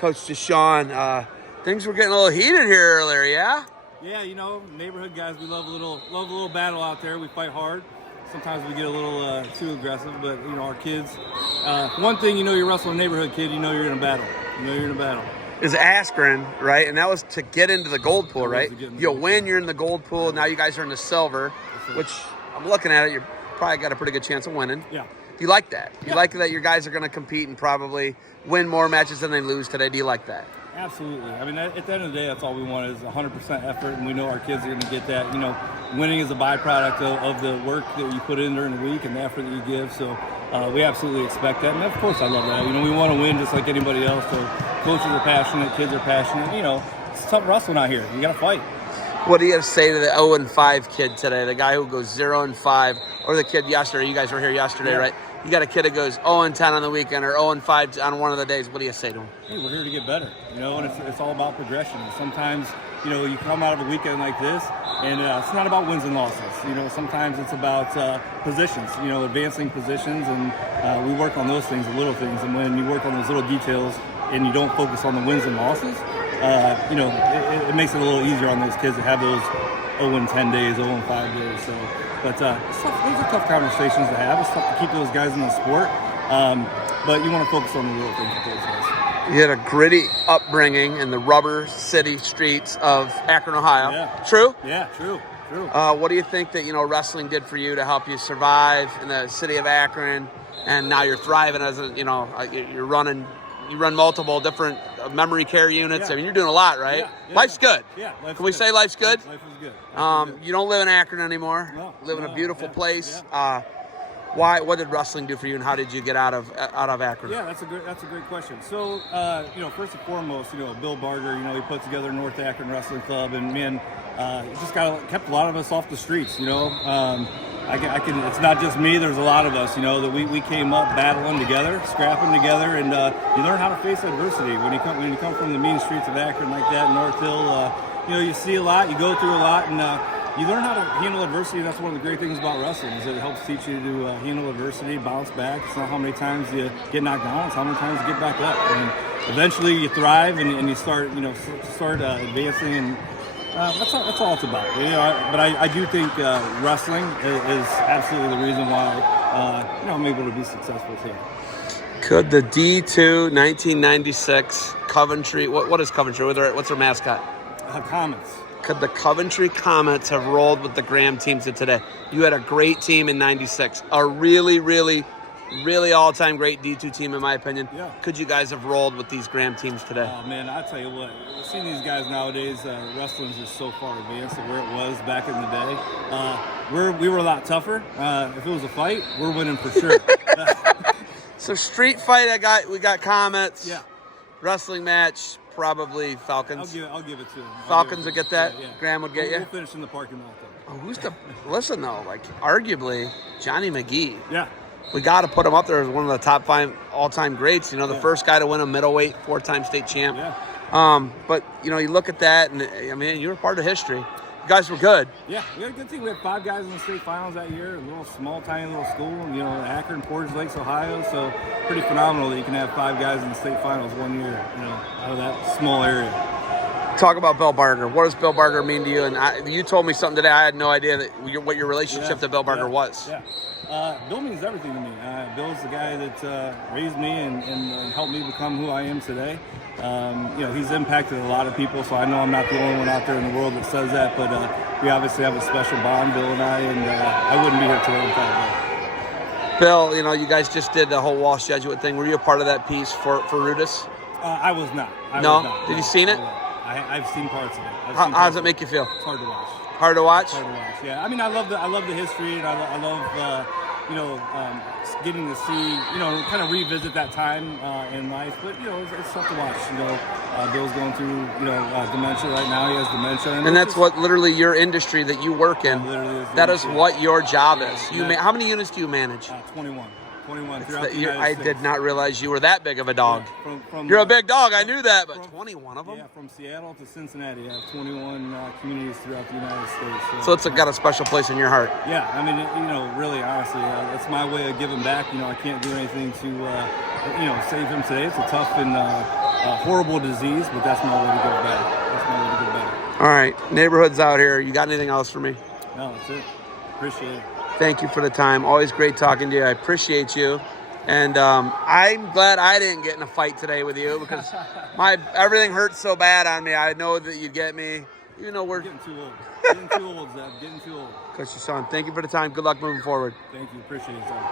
Coach DeShon. Things were getting a little heated here earlier, yeah? Yeah, neighborhood guys, we love a little battle out there. We fight hard. Sometimes we get a little too aggressive, but our kids. One thing, you're wrestling a neighborhood kid. You're gonna battle. You're gonna battle. Is Askren, right? And that was to get into the gold pool, right? You win, you're in the gold pool. Now you guys are in the silver, which I'm looking at it. You're probably got a pretty good chance of winning. Yeah. Do you like that? You like that your guys are going to compete and probably win more matches than they lose today? Do you like that? Absolutely. I mean, at the end of the day, that's all we want is 100% effort, and we know our kids are going to get that. Winning is a byproduct of the work that you put in during the week and the effort that you give. So we absolutely expect that, and of course I love that. We want to win just like anybody else. So coaches are passionate, kids are passionate. It's tough wrestling out here. You got to fight. What do you have to say to the 0-5 kid today? The guy who goes 0-5, or the kid yesterday? You guys were here yesterday, right? You got a kid that goes 0-10 on the weekend or 0-5 on one of the days. What do you say to him? Hey, we're here to get better, and it's all about progression. And sometimes, you come out of a weekend like this, and it's not about wins and losses. Sometimes it's about positions, advancing positions, and we work on those things, the little things. And when you work on those little details and you don't focus on the wins and losses, it makes it a little easier on those kids to have those 0-10 days, 0-5 days. So, but those are tough conversations to have. It's tough to keep those guys in the sport, but you want to focus on the little things with those guys. You had a gritty upbringing in the rubber city streets of Akron, Ohio. Yeah. True? Yeah, true. What do you think that wrestling did for you to help you survive in the city of Akron, and now you're thriving as you're running? You run multiple different memory care units. Yeah. I mean, you're doing a lot, right? Yeah, life's good. Yeah, Can we say life's good? Life is good. You don't live in Akron anymore. No, live in a beautiful place. Yeah. What did wrestling do for you, and how did you get out of Akron? Yeah, that's a great question. So, first and foremost, Bill Barger, he put together North Akron Wrestling Club, and man, it just kept a lot of us off the streets. It's not just me. There's a lot of us, that we came up battling together, scrapping together, and you learn how to face adversity when you come from the mean streets of Akron like that, North Hill. You see a lot, you go through a lot, and you learn how to handle adversity. That's one of the great things about wrestling is that it helps teach you to handle adversity, bounce back. It's not how many times you get knocked down; it's how many times you get back up, and eventually you thrive and you start advancing and. That's all it's about. But I do think wrestling is absolutely the reason why I'm able to be successful today. Could the D2 1996 Coventry, what is Coventry? What's their mascot? Comets. Could the Coventry Comets have rolled with the Graham teams of today? You had a great team in 96. A really, really, really all-time great D2 team, in my opinion. Yeah. Could you guys have rolled with these Graham teams today? Oh, man, I'll tell you what. Seeing these guys nowadays, wrestling is just so far advanced to where it was back in the day. We were a lot tougher. If it was a fight, we're winning for sure. So street fight, we got Comets. Yeah. Wrestling match, probably Falcons. I'll give it to them. Falcons would get that. Yeah. Graham would get you. We'll finish in the parking lot though. Listen though, arguably Johnny McGee. Yeah. We got to put him up there as one of the top 5 all-time greats. The first guy to win a middleweight, 4-time state champ. Yeah. But you look at that, and I mean, you were part of history. You guys were good. Yeah, we had a good team. We had 5 guys in the state finals that year. A little small, tiny little school. Akron, Portage Lakes, Ohio. So pretty phenomenal that you can have 5 guys in the state finals one year. Out of that small area. Talk about Bill Barger. What does Bill Barger mean to you? And you told me something today. I had no idea what your relationship to Bill Barger was. Yeah. Bill means everything to me. Bill's the guy that raised me and helped me become who I am today. He's impacted a lot of people, so I know I'm not the only one out there in the world that says that, but we obviously have a special bond, Bill and I, and I wouldn't be here today without Bill. Bill, you guys just did the whole Walsh Jesuit thing. Were you a part of that piece for Rudis? I was not. Did you seen it? I've seen parts of it. How does it make you feel? It's hard to watch. Hard to watch? It's hard to watch. Yeah. I mean, I love the history, and I love getting to see kind of revisit that time in life. But it's tough to watch. Bill's going through dementia right now. He has dementia, and that's what literally your industry that you work in. That is what your job is. How many units do you manage? 21. 21 I did not realize you were that big of a dog. From You're a big dog. I knew that, but 21 of them? Yeah, from Seattle to Cincinnati. I have 21 communities throughout the United States. So it's got a special place in your heart. Yeah, I mean, really, honestly, it's my way of giving back. I can't do anything to, save him today. It's a tough and horrible disease, but that's my way to go better. That's my way to go better. All right, neighborhoods out here. You got anything else for me? No, that's it. Appreciate it. Thank you for the time. Always great talking to you. I appreciate you. And I'm glad I didn't get in a fight today with you because everything hurts so bad on me. I know that you'd get me. You know, we're getting too old. Getting too old, Zeb. Getting too old. Coach DeShon, thank you for the time. Good luck moving forward. Thank you. Appreciate it, Zeb.